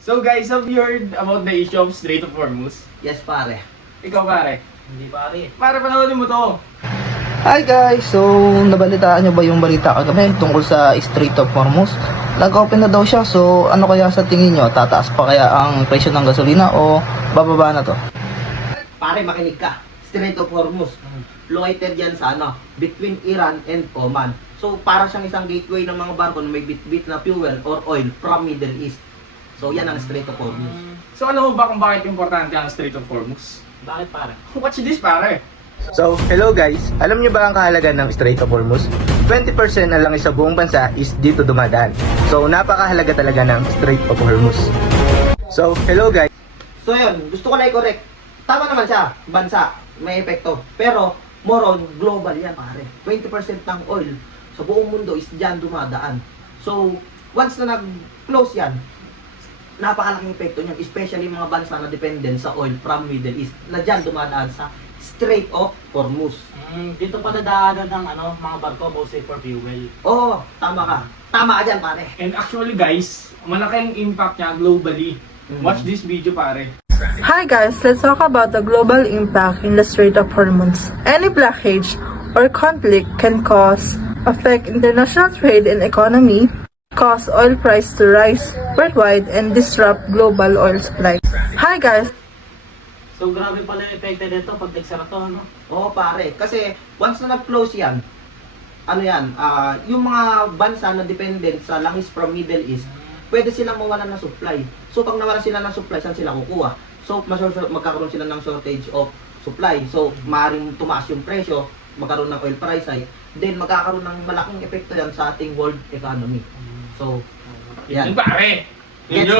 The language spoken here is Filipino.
So guys, have you heard about the issue of Strait of Hormuz? Yes, pare. Ikaw pare. Hindi, pare. Pare, panoorin mo to. Hi guys! So, nabalitaan nyo ba yung balita kagabi tungkol sa Strait of Hormuz? Nag-open na daw siya, so ano kaya sa tingin nyo? Tataas pa kaya ang presyo ng gasolina o bababa na to? Pare, makinig ka. Strait of Hormuz. Located yan sa between Iran and Oman. So, para siyang isang gateway ng mga barko na may bit-bit na fuel or oil from Middle East. So, yan ang Strait of Hormuz. So alam mo ba kung bakit importante ang Strait of Hormuz? Bakit, pare? Watch this pare. So, hello guys! Alam nyo ba ang kahalagan ng Strait of Hormuz? 20% na lang sa buong bansa is dito dumadaan. So, napakahalaga talaga ng Strait of Hormuz. So, hello guys! So, yun. Gusto ko lang i-correct. Tama naman siya. Bansa. May epekto. Pero, more on global yan, pare. 20% ng oil sa buong mundo is dyan dumadaan. So, once na nag-close yan, napakalaking epekto niyan, especially mga bansa na dependent sa oil from Middle East na dyan dumadaan sa Strait of Hormuz. Dito pa nadaanan ng mga barko mostly for fuel. Oo, tama ka. Tama ka dyan, pare. And actually guys, malaking impact niya globally. Watch this video pare. Hi guys, let's talk about the global impact in the Strait of Hormuz. Any blockage or conflict can affect international trade and economy, cause oil price to rise worldwide, and disrupt global oil supply. Hi guys. So grabe pala yung epekto nito pag nagsara to, Oo, pare. Kasi once na nag-close yan, yung mga bansa na dependent sa langis from Middle East, pwede silang mawalan ng supply. So pag nawalan sila ng supply, saan sila kukuha? So magkakaroon sila ng shortage of supply. So maaaring tumaas yung presyo, magkaroon ng oil price high, then magkakaroon ng malaking epekto yan sa ating world economy. So, yan. Yun pare. Yes. Yun.